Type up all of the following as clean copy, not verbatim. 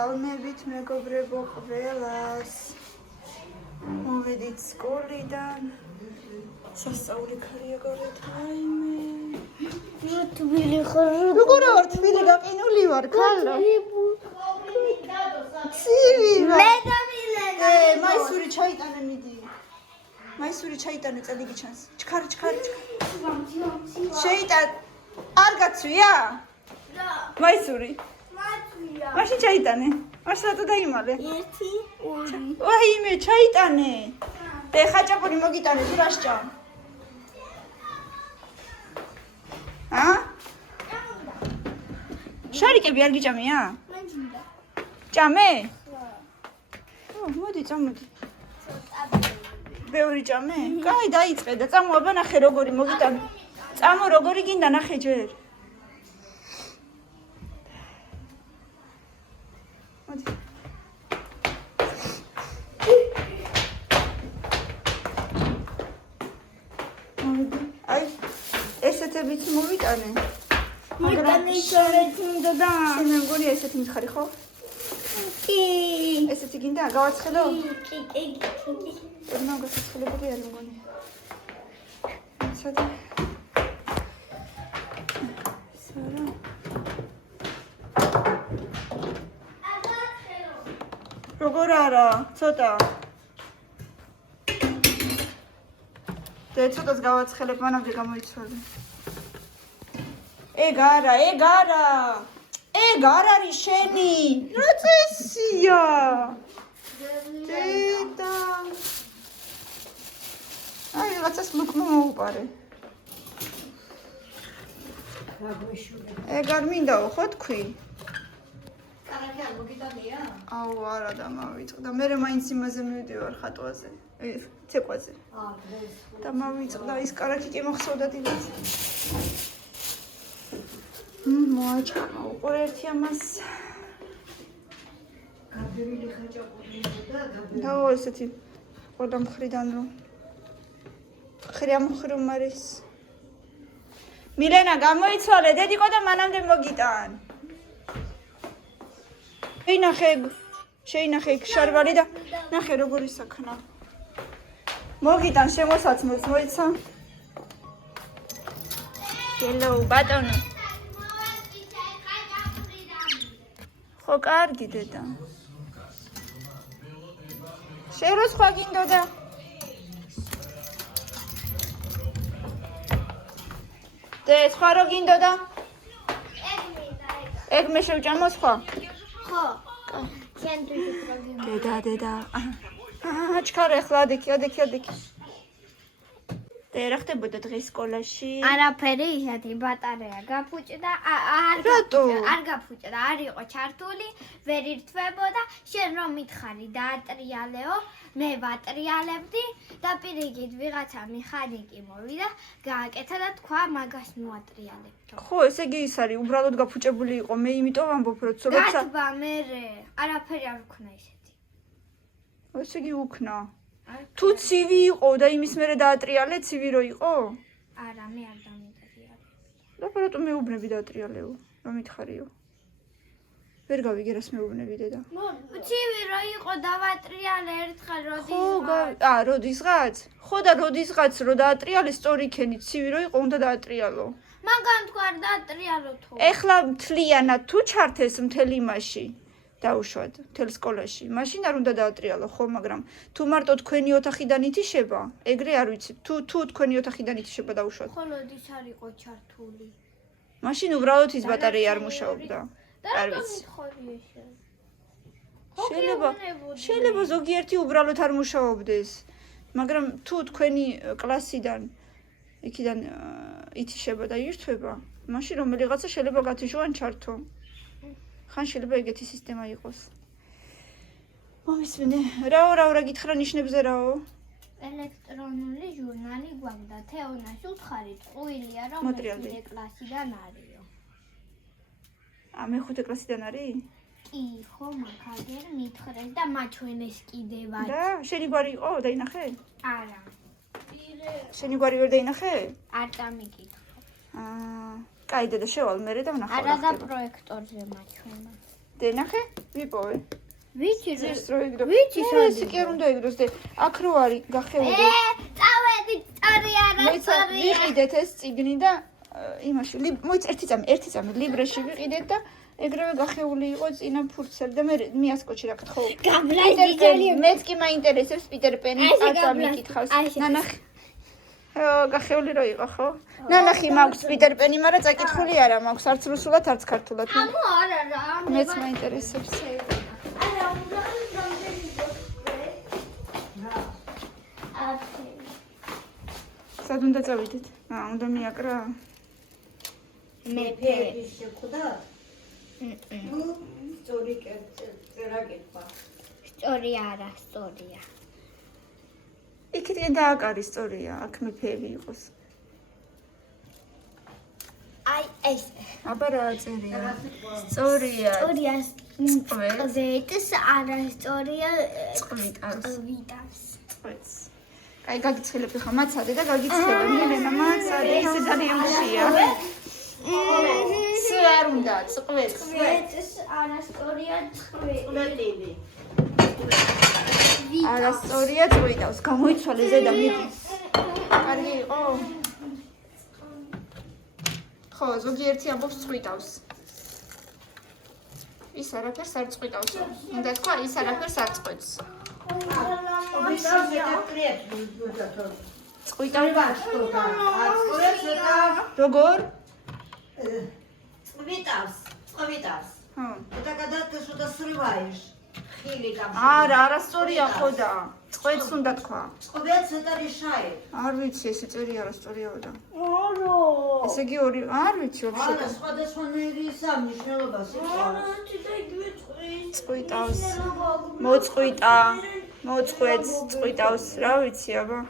მოგესალმებით მეგობრებო ყველას. მოვედით სკოლიდან. სასწაული ქარია გარეთ რაიმე. თბილი ხარ. როგორ ვარ თბილი გაყინული ვარ ქალო. ცივი ვარ. მე დამილე. მაისური ჩაიტანე მიდი. მაისური ჩაიტანე წალიგი ჩანს. ჩქარი. შეიტან არ გაცვია? და მაისური. მათვია. მაშინ ჩაიტანე. არსათა დაიმალე. 1 2 ვაიმე ჩაიტანე. და ხაჭაპური მოგიტანე თუ რასჭამ? შარიკები არ გიჭამია? მაჯინდა. ჭამე? მოდი წამოდი. ბევრი ჭამე? კაი დაიწყე და წამო აბა ნახე როგორი მოგიტანე. წამო როგორი გინდა ნახე ჯერ. მოდი. აი ესეთებიც მოვიტანე. მიტანე ისორეთი უნდა და. შენ მე მგონი ესეთი მითხარი ხო? კი. ესეთი გინდა გავაცხელო? კი. ოდნავ გასაცხელებელი არ მგონი. სადა? სადა? როგორ არა? ცოტა. და ცოტას გავაცხელებ, მანამდე გამოიცვალე. ეგ არა. ეგ არ არის შენი. რა წესია? დედა. აი რაღაცას ლუკმა მოუპარე. ეგ არ მინდაო ხო თქვი? კარგი არ მოგიტანია? აუ არა და მავიწყდა. მე მაინც იმაზე მივიდივარ ხატვაზე. ცეკვაზე. დღეს და მავიწყდა ის კარაკი კი მოხსოვდა დილაც. მოაჭამა უყურე ერთი ამას. გაბერილი ხაჭაპური და დაო ესეთი ყველა მხრიდან რომ ხრიამ არის. მილენა გამოიცვალე დედიკო და მანამდე მოგიტან. შეინახე შარვალი და ნახე როგორი საქნა. მოგიტან შემოსაცმელს მოიცა. ჰელო ბატონო. ხო კარგი დედა. შენ რო სხვა გინდოდა? და სხვა რო გინდოდა? ეგ მე შევჭამო სხვა? ხო. ჩვენ თვითონ პროგრამა. დედა. ჩქარ ახლა ადექი. და რა ხდებოდა დღეს სკოლაში? არაფერი ისეთი ბატარეა გაფუჭდა, არ გაფუჭდა, არ იყო ჩართული, ვერ ირთვებოდა, შენ რომ მითხარი დაატრიალეო, მე ვატრიალებდი და პირიქით ვიღაცა მექანიკი მოვიდა, გააკეთა და თქვა მაგას მოატრიალებდო. ხო, ესე იგი ის არის, უბრალოდ გაფუჭებული იყო, მე იმიტომ ვამბობ, რომ ცოტა გათბა მე არაფერი არ ვქნა ისეთი. ესე იგი უკნა. თუ ცივი იყო და იმის მერე დაატრიალე, ცივი რო იყო? არა, მე არ დამიტერიალე. და მეუბნები დაატრიალეო, რომ მითხარიო. ვერ გავიგე რას მეუბნები დედა. ცივი რო იყო დავატრიალე ერთხელ როდისღაც? ხო და როდისღაც რო დაატრიალე, სწორი იქენი, ცივი რო იყო, უნდა დაატრიალო. მაგან თქვა დაატრიალო თუ. ეხლა მთლიანად თუ ჩართეს მთელი იმაში. დაუშვათ მთელ სკოლაში. მაშინ არ უნდა დაატრიალო, ხო, მაგრამ თუ მარტო თქვენი ოთახიდან ითიშება, ეგრე არ ვიცი. თუ თქვენი ოთახიდან ითიშება დაუშვათ. ხოლო ის არ იყო ჩართული. მაშინ უბრალოდ ის ბატარეა არ მუშაობდა. არ ვიცი. შეიძლება ზოგიერთი უბრალოდ არ მუშაობდეს. მაგრამ თუ თქვენი კლასიდან იქიდან ითიშება და ირთვება, მაშინ რომელიღაცა შეიძლება გათიშო ან ჩართო. ხან შეიძლება ეგეთი სისტემა იყოს. მომისმენე, რა გითხრა ნიშნებზე რაო? ელექტრონული ჟურნალი გვაქვს და თეონას უთხარი ტყუილია რომ მეხუთე კლასიდან არისო. მეხუთე კლასიდან არის? კი, ხო, მაგერ მითხრეს და მაჩვენეს კიდევაც. და შენი გვარი იყო, დაინახე? არა. შენი გვარი ვერ დაინახე? არ დამიკითხე. კაი დედა შევალ მერე და ვნახავ. არა და პროექტორზე მაჩვენა. დენახე, ვიპოვე. ვიცი ზეს რო იგდო. ვიცი, ეს კი არ უნდა იგდოს დე. აქ რო არის გახეული. წავედი სწორია რა სწორია. ვიყიდეთ ეს წიგნი და იმაში მოიც ერთი წამი ლიბრეში ვიყიდეთ და ეგრევე გახეული იყო წინა ფურცელი და მე მიასკოჩი რა გთხოვ. გაბრაზდი ძალიან. მეც კი მაინტერესებს პიტერ პენი არც მიკითხავს. ნანახი. გახეული რო იყო ხო? ნანახი მაქვს პიტერ პენი, მაგრამ წაკითხული არა მაქვს არც რუსულად, არც ქართულად. ამო არა რა. მეც მაინტერესებს. არა, უნდა რამდენი სად უნდა წავიდეთ? უნდა მიაკრა. მე ფერის შეხვდა? ნუ, სწორი წერა კითხვა. სწორია არა, სწორია. იქიდან დააკარი სწორია, აქ მეფეები იყოს. აი ეს. აბა რა წერია? სწორია. სწორია. წყვილს. ზეთს არა სწორია. წყვილს. ვიტას. წყვილს. აი გაგიცხელებ ხა მაცადე და გაგიცხელებ. მილენა მაცადე, ეს ძალიან მშია. სულ არ უნდა წყვილს. ზეთს არა სწორია წყვილს. ყლეტილი. არასწორია წვიდავს. გამოიცვალე ზედა მიდი. კარგი იყო? ხო, ზოგიერთი ამბობს წვიდავს. ის არაფერს არ წვიდავს. უნდა თქვა ის არაფერს არ წვეთს. წვიდავს. როგორ? წვიტავს. ხო. Это когда ты что-то срываешь. Или там. არა, არასწორია ხოდა. წვეთს უნდა თქვა. Წვეთს это решает. არ ვიცი, ესე წერი არასწორიაოდა. არა. ესე იგი ორი, არ ვიცი არა, ვაფშე. სხვადასხვანაირი სამნიშნელობა სიტყვას. წვიტავს. მოწყვიტა. მოწყვეტს, წვიტავს, რა ვიცი, აბა.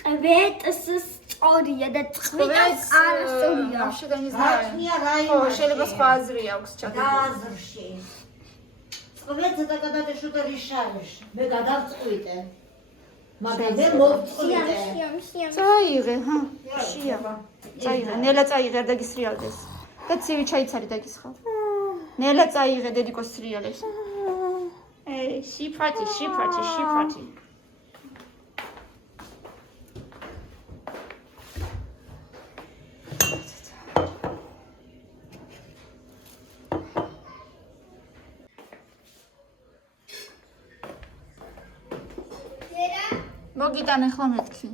წვეთს სწორია და წვიტავს არა სწორია. ვაფშე და не знаю. Разные районы. ხო, შეიძლება სხვა აზრი აქვს ჩაკეტილი. Газрში. Წვეთს это когда ты что-то решаешь. მე გადავწყვიტე. მაგრამ მე მოვწყვიტე. წაიღე, ჰა. შეაბა. წაიღე, ნელა წაიღე, არ დაგისრიალდეს. და ცივი ჩაიცარი დაგისხავ. ნელა წაიღე დედიკოს სრიალებს. შიფათი. მოგიტანე ხო მეთქი.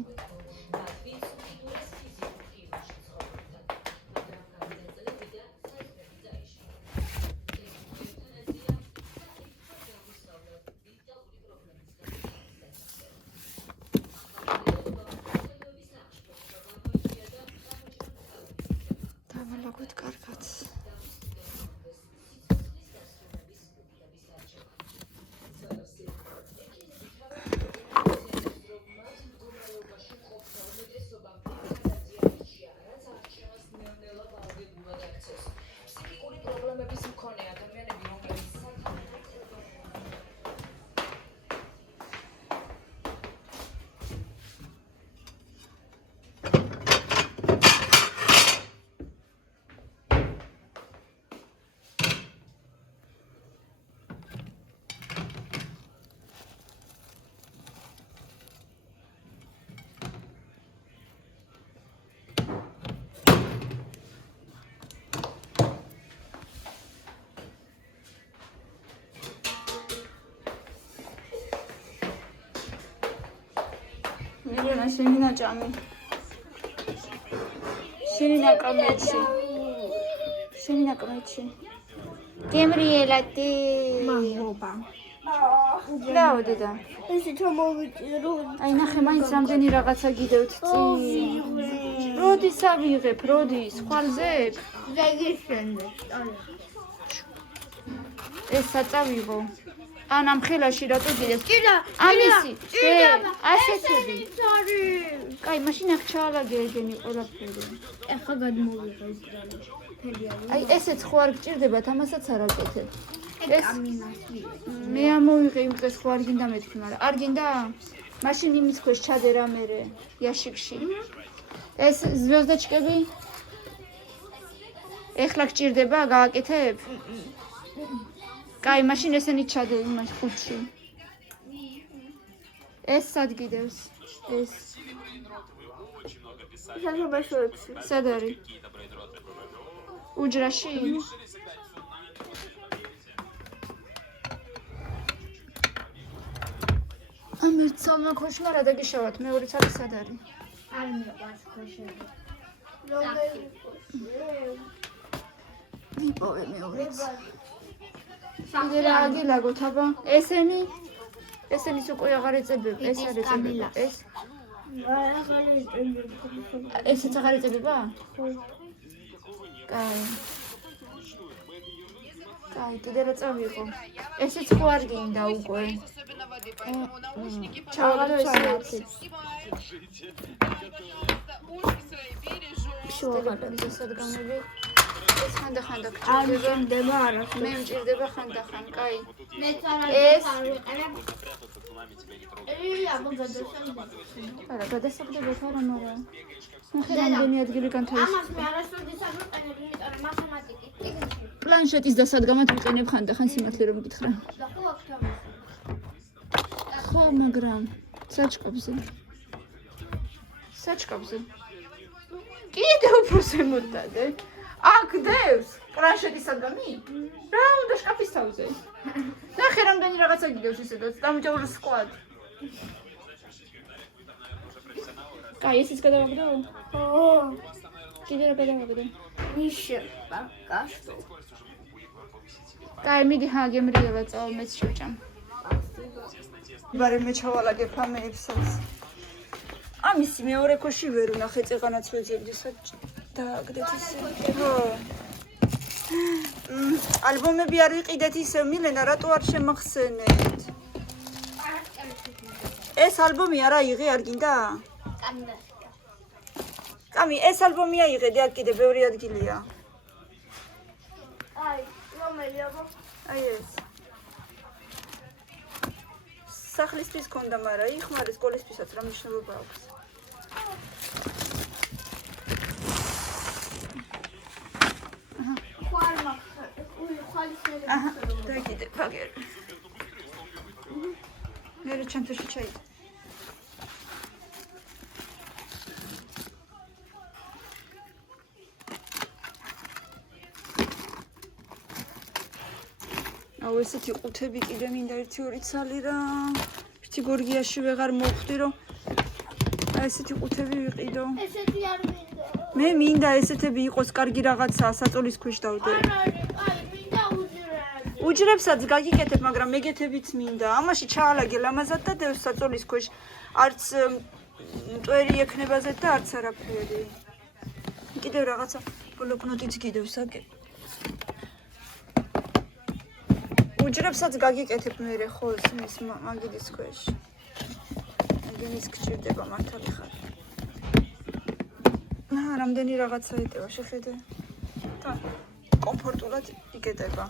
დავალაგოთ კარგად. მილენა შენი ნაჭამი. შენი ნაკმეჩი. გემრიელა დე. მამობა. დაო დედა. ესე ჩამოვიჭირო. აი ნახე მაინც რამდენი რაღაცა გიდევთ წინ. როდის ავიღებ, როდის? ხვალზე? ზეგისენდე. ეს საწავიღო. ან ამ ხელაში რატო გიდევთ? ჭირა. ამისი. ასეთები. სორი. კაი, მაშინ აქ ჩაალაგე ეგენი ყველაფერი. ეხა გადმოვიღე ეს დრალი. ფერიალი. აი ესეც ხო არ გჭირდებათ, ამასაც არ აკეთებ. ეს კამინას ვიღე. მე ამოვიღე იმ დღეს ხო არ გინდა მეთქი, მაგრამ არ გინდა? მაშინ იმის ქვეშ ჩადე რა მერე, იაშიკში. ეს ზვიოზდაჩკები? ეხლა გჭირდება, გააკეთებ? კაი, მაშინ ესენი ჩადე იმას ხუთში. ეს სად გიდევს? ეს. საშობაშოებში. სად არის? უჯრაში? ამერც სამმა ქოშმარა დაგიშავათ, მეორეც არის სად არის? არ მიყვარს ქოშები. მიპოვე მეორეც. კიდე რა აგილაგოთ აბა? ესენის უკვე აღარ ეწებებ, ეს არ ეწებება, ეს? ესეც აღარ ეწებება? კაი. კაი, კიდე რა წავიღო? ესეც ხო არ გინდა უკვე? ჩავაგდო ესეც. შუაღალებზე სად გამოვი? ეს ხანდახანდა გჭირდება არა მე მჭირდება ხანდახან კაი ეს არა გადასაგდებათ არა მაგრამ ხე რამდენი ადგილი განთავის ამას მე არასოდეს არ ვიყენებ იმიტომ რომ მათემატიკის პლანშეტის დასადგამად ვიყენებ ხანდახან სიმართლე რომ გითხრა და ხო აქ თავის ხო მაგრამ საჭკაბზე კიდე უფრო ზემოდადე აქ დევს პლანშეტის სადგამი? რა უნდა შკაფის თავზე? ნახე რამდენი რაღაცა გიგევს ისედაც დამჯავრ სკვად. კაი, ესეც გადავაგდო? ხო კიდე რა გადავაგდო? ნიშე პაკასტო კაი, მიდი ჰაგემრიელა წავალ მეც შევჭამ. ბარე მე ჩავალაგებ ამეებსაც. ამისი მეორე ქოში ვერ ვნახე წეღანაც ვეძებდი დააგდეთ ისე. ხო. ალბომები არ ვიყიდეთ ისე მილენა რატო არ შემახსენეთ? ეს ალბომი არა იღე არ გინდა? კამი, ეს ალბომი აიღე, აქ კიდე ბევრი ადგილია. აი, რომელი აბა? აი ეს. სახლისთვის ქონდა, მაგრამ იხმარე სკოლისთვისაც რა მნიშვნელობა აქვს? აჰა, დაგიდე ფაგერ. მე ჩემთვიში ჩაიდე. აუ ესეთი ყუთები კიდე მინდა 1-2 ცალი რა. ვთი გორგიაში ვეღარ მოვხვდი რომ აი ესეთი ყუთები ვიყიდო. ესეთი არ მინდა. მე მინდა ესეთები იყოს კარგი რაღაცა საწოლის ქვეშ დავდე. არ არის, აი მინდა უჯრები. უჯრებსაც გაგიკეთებ, მაგრამ მეგეთებიც მინდა. ამაში ჩაალაგე ლამაზად და დევს საწოლის ქვეშ. არც მტვერი ექნებაზეთ და არც არაფერი. კიდევ რაღაცა ბლოკნოტიც გიდევს აკე. უჯრებსაც გაგიკეთებ მე ხო ის მაგიდის ქვეშ. გენის გჭირდება მართალი ხარ. რამდენი რაღაცა ეტევა შეხედე. და კომფორტულად იკეტება.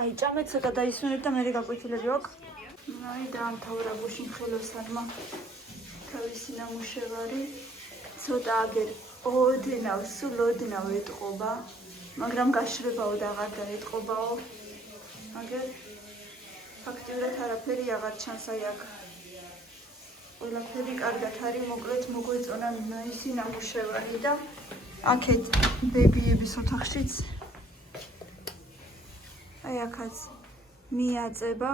აი, ჭამეთ ცოტა დაისვენებ და მე გაგვეთილები აქვს. აი, დაამთავრა გუშინ ხელოსანმა თავისი ნამუშევარი. ცოტა აგერ ოდნავ, სულ ოდნავ ეტყობა. მაგრამ გაშრებაო და აღარ დაეტყობაო. აგერ ფაქტიურად არაფერი აღარ ჩანს აი აქ. ყველაფერი კარგად არის, მოკლედ მოგვეწონა ისი ნამუშევარი და აქეთ ბებიების ოთახშიც აი აქაც მიაწება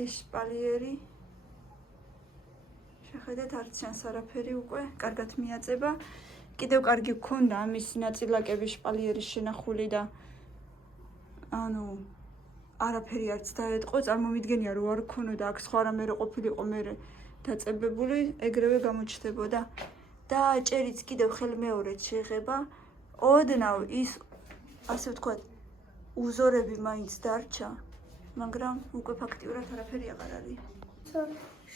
ეს შპალიერი. შეხედეთ, არც ჩანს არაფერი უკვე, კარგად მიაწება. კიდევ კარგი გქონდა ამის ნაწილაკების შპალიერის შენახული და ანუ არაფერი არც დაეტყო, წარმომიდგენია რომ არ გქონოდა აქ სხვა რამე რო ყოფილიყო მე დაწებებული, ეგრევე გამოჩნდებოდა. და ჭერიც კიდევ ხელმეორედ შეღება, ოდნავ ის ასე ვთქვათ, უზორები მაინც დარჩა, მაგრამ უკვე ფაქტიურად არაფერი აღარ არის.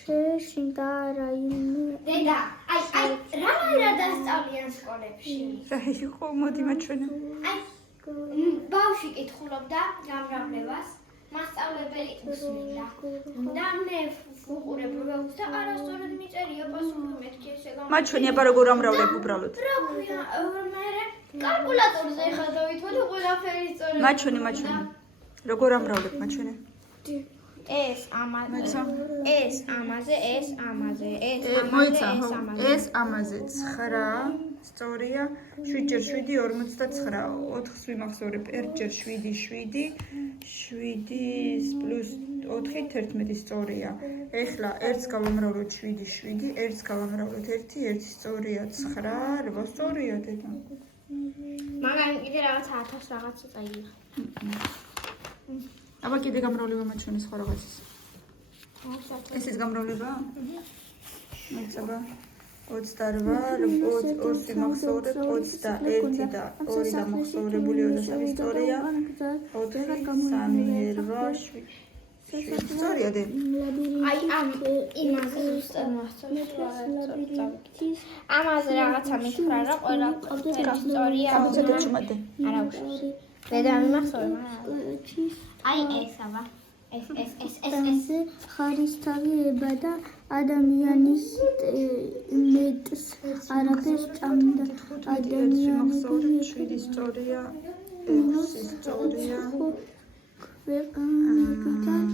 შეშინდა რაიმე. დედა, აი, რა დასწავლიან სკოლებში? რა იყო, მოდი მაჩვენე. აი, ბავშვი კითხულობდა გამრავლებას, მასწავლებელი მსმენდა. და მე ვუყურებ როგორც და არასწორად მიწერია პასუხი მეთქი ესე გამ. მათ ჩვენი აბა როგორ ამრავლებ უბრალოდ. რა ქვია, მე კალკულატორზე ხა დავითვალე ყველაფერი სწორად. მათ ჩვენი. როგორ ამრავლებ მათ ჩვენი? ეს ამაზე, ეს ამაზე, ეს ამაზე, ეს მოიცა, ამაზე, ეს ხო, ამაზე. ეს ამაზე 9 სწორია 7 ჯერ 7 59 4-ს ვიმახსოვრებ 1 ჯერ 7 7 7 პლუს 4 11 სწორია. ეხლა 1-ს გავამრავლოთ 7 7 1-ს გავამრავლოთ 1 1 სწორია 9 8 სწორია დედა. მაგარი კიდე რაღაც 1000 რაღაცა წაიღე. აბა კიდე გამრავლება მათ ჩვენი სხვა რაღაცის. ეს ის გამრავლება? მოიწება 28 2-ს ვიმახსოვრებ 21 და 2 დამახსოვრებული 23 სწორია 4 3 8 7 სწორია დე. აი ამ იმაზე ზუსტად მახსოვს ამაზე რაღაცა მითხრა რა ყველა სწორია. გამოცადე ჩუმადე. არა უშავს. დედა მიმახსოვე მაგრამ აი ეს აბა ეს ხარისთავება და ადამიანის მეტს არაფერს ჭამდა ადამიანის 7 სწორია 6 სწორია ქვეყანიდან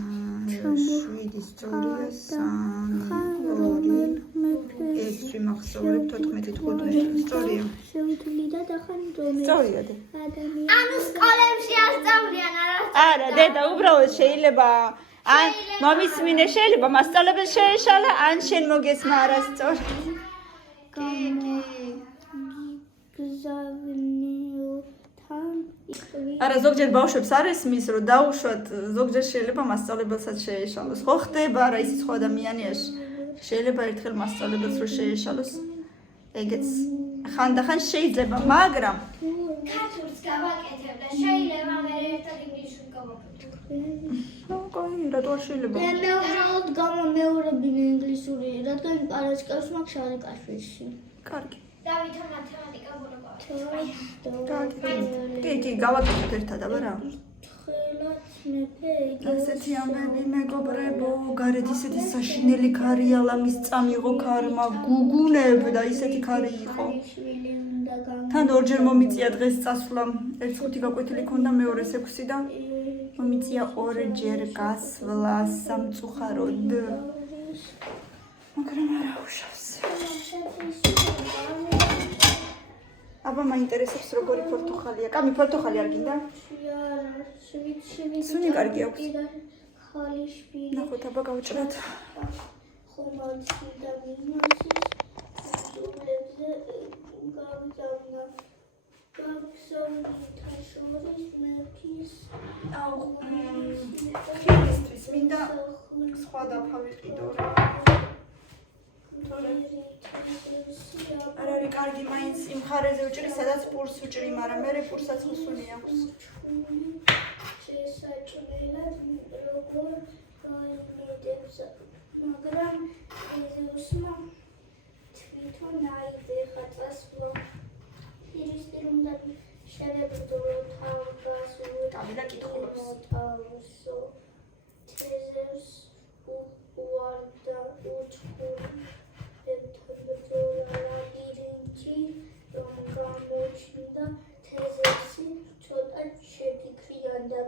7 სწორია 3 2 6 ვიმახსოვრებ 14 15 სწორია. შეუთვლიდა და ხან რომელი სწორია დე. ანუ სკოლებში ასწავლიან არა დედა უბრალოდ შეიძლება ან მომისმინე შეიძლება მასწავლებელს შეეშალა ან შენ მოგესმა არასწორად. გზავნიოთან არა ზოგჯერ ბავშვებს არ ესმის რომ დაუშვათ ზოგჯერ შეიძლება მასწავლებელსაც შეეშალოს. ხო ხდება არა ისიც ხო ადამიანია შეიძლება ერთხელ მასწავლებელს რო შეეშალოს. ეგეც ხანდახან შეიძლება მაგრამ ქართულს გავაკეთებ და შეიძლება მე ერთად ინგლისურ გავაკეთებ. ნუ კაი რატო არ შეიძლება? მე უბრალოდ გამომეორებინე ინგლისური, რადგან პარასკევს მაქვს შარი კაშხლში. კარგი. დავითო მათემატიკა ბოლოკავ. კი, გავაკეთოთ ერთად აბა რა. ხელაც მეფე ასეთი ამბები მეგობრებო, გარეთ ისეთი საშინელი ქარია, ლამის წამიღო ქარმა, გუგუნებდა ისეთი ქარი იყო. შვილი უნდა თან ორჯერ მომიწია დღეს წასვლა. 1-5 გაკვეთილი ქონდა, მეორე 6 და მომიწია ორჯერ გასვლა სამწუხაროდ. მაგრამ არა უშავს. აბა მაინტერესებს როგორი პორტუხალია. კამი პორტუხალი არ გინდა? სუნი კარგი აქვს. ხალიშვილი ნახოთ აბა გავჭრათ. ხომალში და მიმოსის ზულებზე გავზავნა. გავზავნითა შორის მეფის აუ ფილმისთვის მინდა სხვა დაფა ვიყიდო რა. არ არის კარგი მაინც იმ ხარეზე უჭრი, სადაც პურს უჭრი, მაგრამ მე პურსაც ხსუნი აქვს. შესაძლებლად როგორ გაიმედებს, მაგრამ ეზოსმა თვითონ აიძახა წასვლა. ირისტი უნდა შევებდო თავგას კაბილა კითხულობს. თავსო თეზევს უარდა უცხური ლაბირინთი რომ გამოჩნდა თეზევსი ცოტა შეფიქრიან და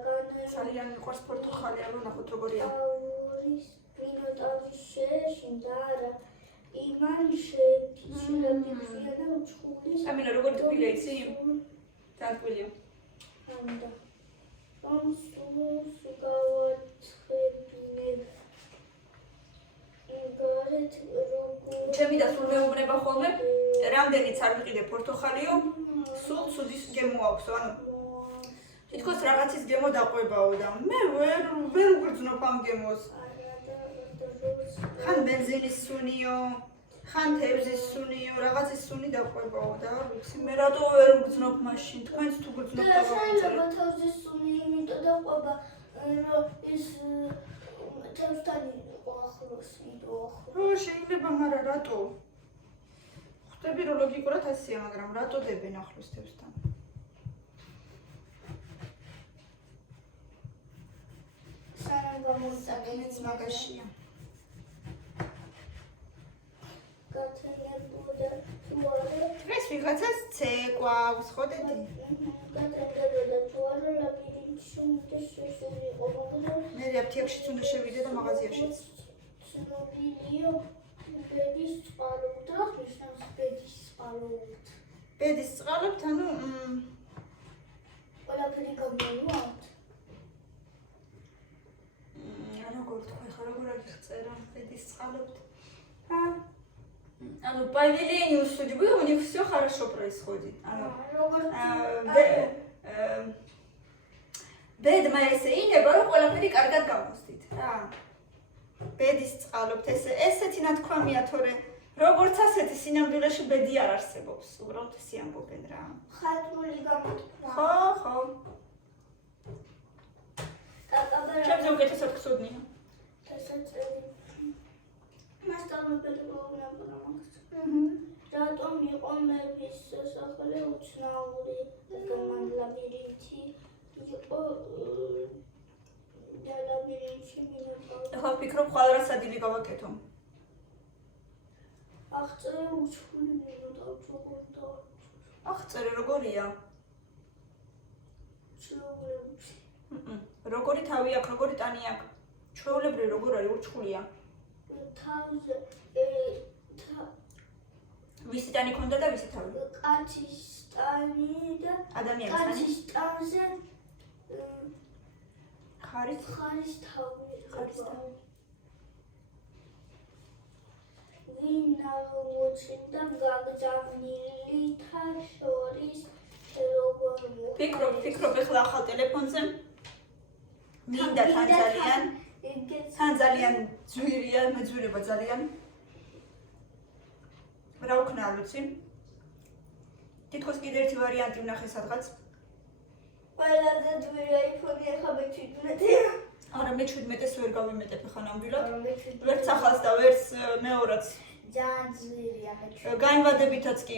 ძალიან მიყვარს პორტუხალი, აბა ნახოთ როგორია. მინოტავრის შეეშინდა არა იმან შეფიქრიან და უცხურის ამინა როგორ თბილია იცი? თბილია. ანდა რომ სულს გავაცხებინებ გარეთ როგორ ჩემი და სულ მეუბნება ხოლმე, რამდენიც არ ვიყიდე პორტუხალიო, სულ ცუდის გემო აქვს, ანუ თითქოს რაღაცის გემო დაყვებაო და მე ვერ უგრძნობ ამ გემოს. ხან ბენზინის სუნიო, ხან თევზის სუნიო, რაღაცის სუნი დაყვებაო და ვიცი მე რატო ვერ უგრძნობ მაშინ, თქვენც თუ გრძნობთ და შეიძლება თავზის სუნი იმიტომ დაყვება რომ ის თევზთან იყო ახლოს ვიდეო რო შეიძლება, მაგრამ რატო? ხვდები რომ ლოგიკურად ასია, მაგრამ რატო დებენ ახლოს თევზთან? სანამ გამოვიტანე მეც მაგაშია. გათენდებოდა თუ არა დღეს ვიღაცას C გვაქვს, ხო დედი? გათენდებოდა თუ არა ლაბირინთში უნდა შესულიყო მაგრამ მე აფთიაქშიც უნდა შევიდე და მაღაზიაშიც. ცნობილია ბედის წყალობით რა ნიშნავს ბედის წყალობით ბედის წყალობთ, ანუ ყველაფერი გამოვიოთ როგორ თქვა ხა როგორ აღწერა ბედის წყალობთ. Ну, по велению судьбы у них все хорошо происходит. ბედმა ესე ინება, რომ ყველაფერი კარგად გამოსდით რა. ბედის წყალობთ, ესეთი ნათქვამია, თორე როგორც ასეთი სინამდვილეში ბედი არ არსებობს. უბრალოდ ისე ამბობენ რა. ხალხური გამოთქვა ხო. კაკაბარა ჩემზე უკეთესად გსურნია. დასაწევი მასწავლებელი გოუნება მაგას რატომ იყო მეფის სასახლე უცნაური რადგან ლაბირინთი იყო და ლაბირინთში მინებდა ახლა ვფიქრობ, ხვალ რა სადილი გავაკეთო. აღწერე უჩვილი მინუტა უჩვენდა აღწერე როგორია? ჩლობლებში როგორი თავი აქვს, როგორი ტანი აქვს? ჩვეულებრივ როგორ არის, ურჩხულია? თავზე ვისი ტანი ქონდა და ვისი თავი? კაცის ტანი და ადამიანის ტანი? კაცის ტანზე ხარის ხარის თავი ხარის თავი. ვინ აღმოჩნდა გაგზავნილთა შორის როგორ ფიქრობ ეხლა ახალ ტელეფონზე მინდა თან ძალიან ძვირია, მეძვირება ძალიან. რა ვქნა არ ვიცი. თითქოს კიდე ერთი ვარიანტი ვნახე სადღაც. ყველაზე ძვირი აიფონი ახლა მე-17-ია. არა, მე-17-ს ვერ გავიმეტებ ახლა ნამდვილად. მე-17 ვერც ახალს და ვერც მეორაც. ძალიან ძვირია მე-17. განვადებითაც კი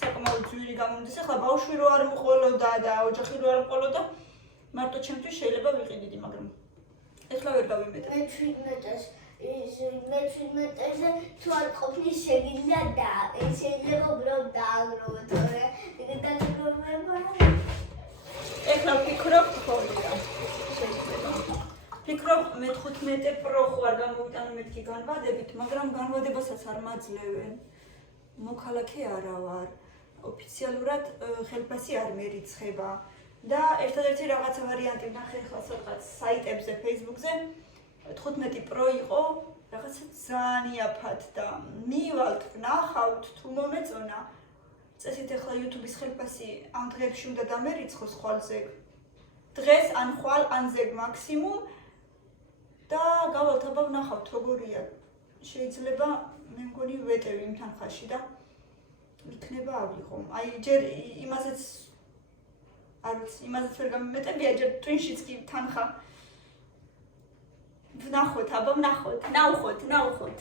საკმაოდ ძვირი გამომდის. ახლა ბავშვი რო არ მყოლოდა და ოჯახი რო არ მყოლოდა, მარტო ჩემთვის შეიძლება ვიყიდიდი, მაგრამ ეხლა ვერ გავიმეტებ. მე-17-ზე თუ არ ყოფნის შეგიძლია და შეიძლება უბრალოდ დააგროვო თორე დაგროვება ეხლა ვფიქრობ, ხოლია. შეიძლება. ვფიქრობ, მე-15 პრო ხوار გამოვიტანო მეთქი განვადებით, მაგრამ განვადებასაც არ მაძლევენ. მოქალაქე არა ვარ. ოფიციალურად ხელფასი არ მერიცხება. და ერთადერთი რაღაცა ვარიანტი ვნახე ახლა სადღაც საიტებზე, Facebook-ზე 15 პრო იყო, რაღაცა ძალიან იაფად და მივალთ, ვნახავთ, თუ მომეწონა. წესით ახლა YouTube-ის ხელფასი ამ დღეებში უნდა დამერიცხოს ხვალზე. დღეს ან ხვალ, ან ზეგ მაქსიმუმ და გავალთ, აბა ვნახავთ როგორია. შეიძლება მე მგონი ვეტევი იმ თანხაში და იქნება ავიღო. აი ჯერ იმასაც არ ვიცი, იმასაც ვერ გამიმეტებია, ჯერ ტვინშიც კი თანხა. ვნახოთ, აბა ვნახოთ, ნაუხოთ.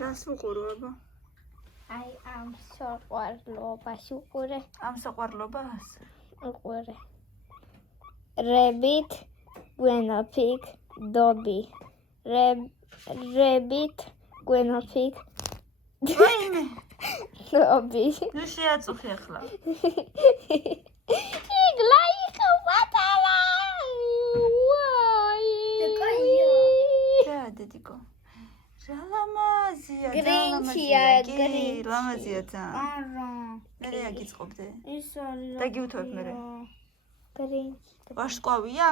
რას უყურო, აბა? აი ამ საყვარლობას უყურე. ამ საყვარლობას? უყურე. Rabbit, guinea pig, Dobby. Rabbit, guinea pig, ვაიმე, Dobby. ნუ შეაწუხე ახლა. Игла პატარა. ვაი. რა დედიკო? რა ლამაზია, გრინჩია, ლამაზია ძალიან. არა. მე აგიწყობდე. ის არის. და გიუთოვებ მე. გრინჩი. ვარსკვლავია?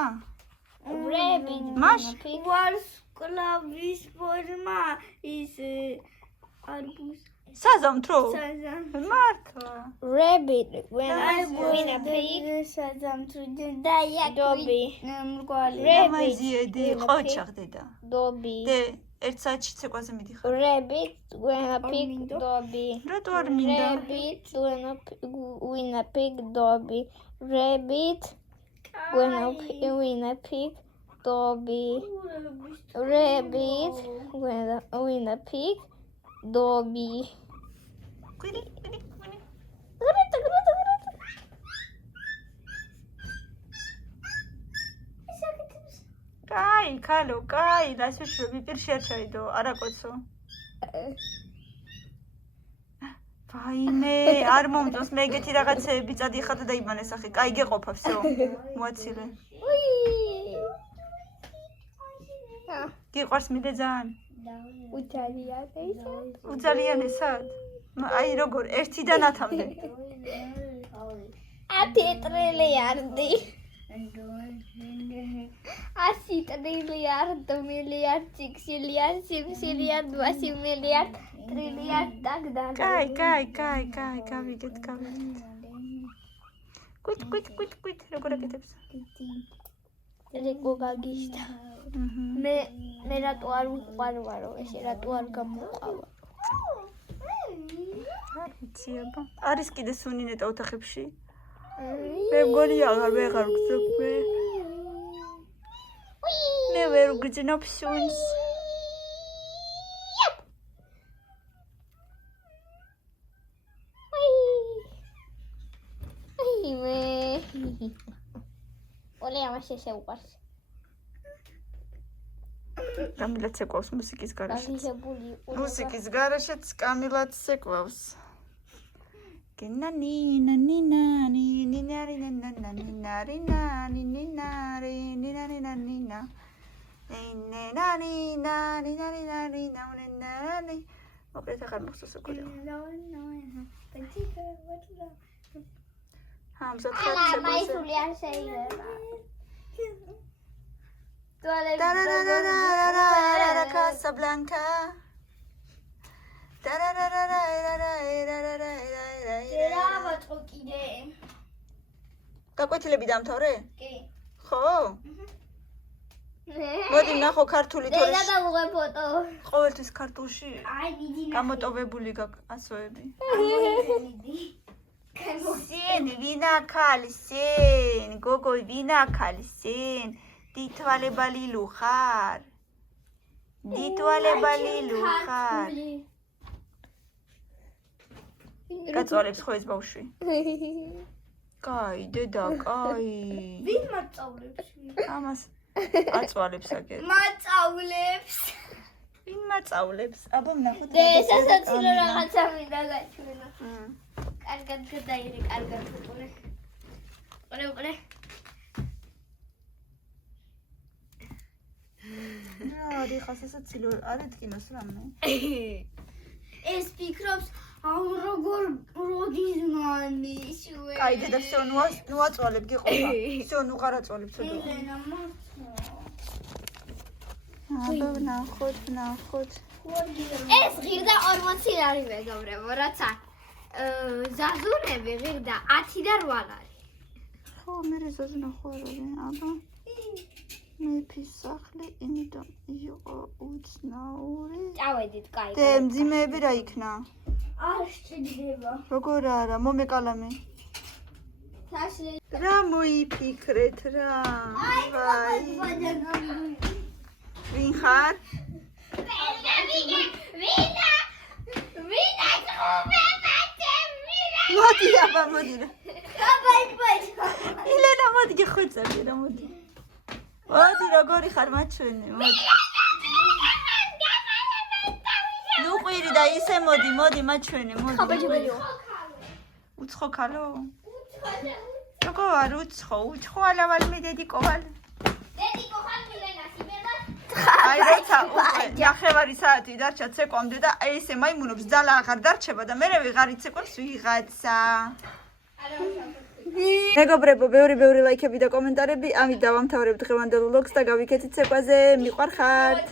Rabbit, Маш? pig. ვარსკვლავის ფორმა ის არბუზ საზამთრო? მართლა. Rabbit, guinea pig, საზამთრო და Dobby. მრგვალი ლამაზიედი, ყოჩაღ დედა. Dobby. დე, ერთ საათში ცეკვაზე მიდიხარ. Rabbit, guinea pig, Dobby. რატო არ მინდა? Rabbit, guinea pig, Dobby. Rabbit, guinea pig, Dobby. Rabbit, guinea pig, Dobby. კვირი. Գրიტ. კაი, ქალო, კაი, ლაშუშვები პირ შეერჩაიდო, არაკოცო. ვაიმე, არ მომწონს მე ეგეთი რაღაცეები, წადი ხათა და იბანე სახე. კაი, გეყოფა, всё. მოაცილე. გიყვარს მიდე ძალიან? უძალიანესად? აი როგორ, 1-დან 10-მდე. 10 ტრილიარდი. 100 ტრილიარდ, მილიარდ, 6 მილიარდ, 7 მილიარდ, 8 მილიარდ, ტრილიარდ და კაი, გავიგეთ. კვით, როგორ აკეთებს? რეკო გაგიშთა. მე რატო არ უყვარვარო, ესე რატო არ გამოყვავა? ციება. არის კიდე სუნინეტა ოთახებში? მე მგონი აღარ გძნობ. მე ვერ გძნობ სუნს. Ole ამაში შეუყვარს. კამილაც ეკავს მუსიკის გარშეც. გაგიშებული იყო. მუსიკის გარშეც კამილაც ეკავს. მოკლედ ახარ მოხსოვს უკვე. ამზად ხარ მაისული არ შეიძლება. Tararararararara Casablanca. რა ვაწყო კიდე? გაკვეთილები დამთავრე? კი. ხო? მოდი ნახო ქართული თორე. და დავუღე ფოტო. ყოველთვის ქართულში აი დიდი გამოტოვებული ასოები. ნახე. სენ ვინა ქალისენ, გოგო ვინა ქალისენ. დითვალებალი ლუხარ. გაწვალებს ხო ეს ბავშვი? კაი, დედა, კაი. ვინ მაწავლებს? ამას აწვალებს აგერ. მაწავლებს. ვინ მაწავლებს? აბა ნახოთ. და ესაც რაღაცა მინდა გაჩვენა. კარგად გადაიღე, კარგად უყურე. უყურე. რა, ხას ესეც ცილო არ ეთქინოს რამე. ეს ფიქრობს აუ როგორ როდის მანი შუე. კაი, დედა, всё, ნუ აწვალებ გიყოფა. всё, ნუ ყარ აწვალებ, ცოდო. ელენა მოწვა. აბა ნახოთ. ეს ღირდა 40 არის მეგობრებო, რაცა ზაზუნები ღირდა 10 და 8 არის. ხო, მე ზაზუნა ხო არ არის, აბა. მეფის სახლი, იმიტომ იყო უცნაური. წავედით, კაი. დე, მძიმეები რა იქნა? არ შედება. როგორ არა, მომეკალამე. თაშლი. რა მოიფიქრეთ რა? ვაი. ვინ ხარ? ვინა მოდი აბა, მოდი რა. ბაი. ილენა, მოდი გიხოცები რა, მოდი. მოდი, როგორი ხარ მაჩვენე, მოდი. ნუ ყვირი და ისე მოდი მაჩვენე, მოდი. ხაბაჯებელიო. უცხო ქალო? როგორ უცხო ალავალი მე დედიკოვალ. აი როცა უკვე ნახევარი საათი დარჩა ცეკვამდე და ესე მაიმუნობს ძალა აღარ დარჩება და მე ვიღარი ცეკვებს ვიღაცა. მეგობრებო, ბევრი ლაიქები და კომენტარები, ამით დავამთავრებ დღევანდელ ვლოგს და გავიქეთით ცეკვაზე, მიყვარხართ.